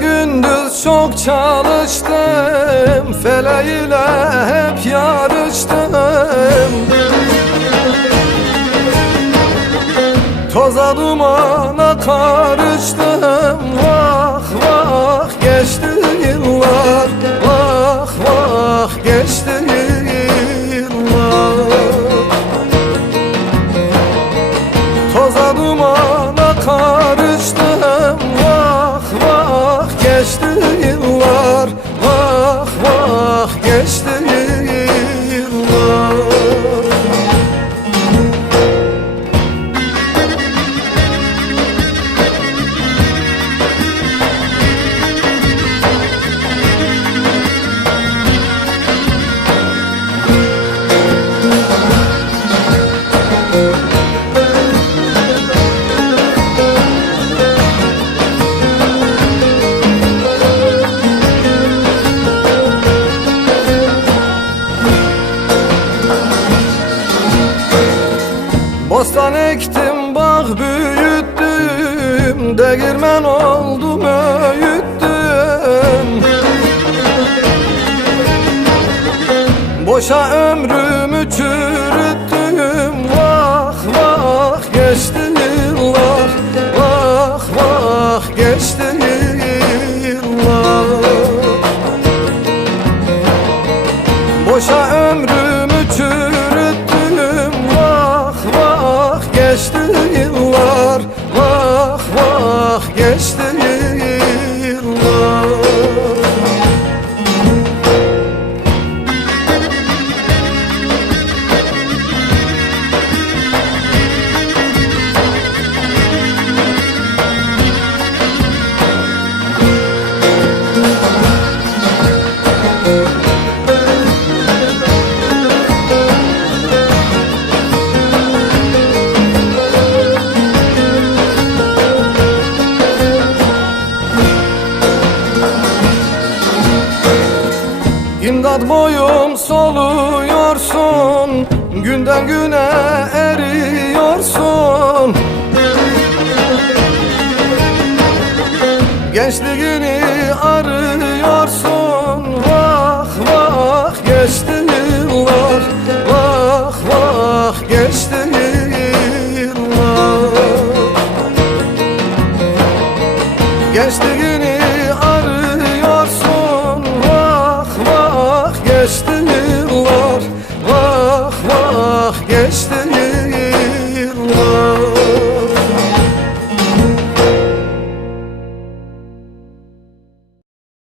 gündüz çok çalıştım Feleğiyle hep yarıştım. Toza dumana karıştım Vah vah geçti yıllar Vah vah geçti yıllar. Toza dumana geçti Bostan ektim, bağ büyüttüm Değirmen oldum, öğüttüm. Boşa ömrümü çürüttüm İmdat boyum soluyorsun Günden güne eriyorsun. Gençliğini arıyorsun Vah vah geçti yıllar Vah vah geçti yıllar. Gençliğini arıyorsun Vah vah geçti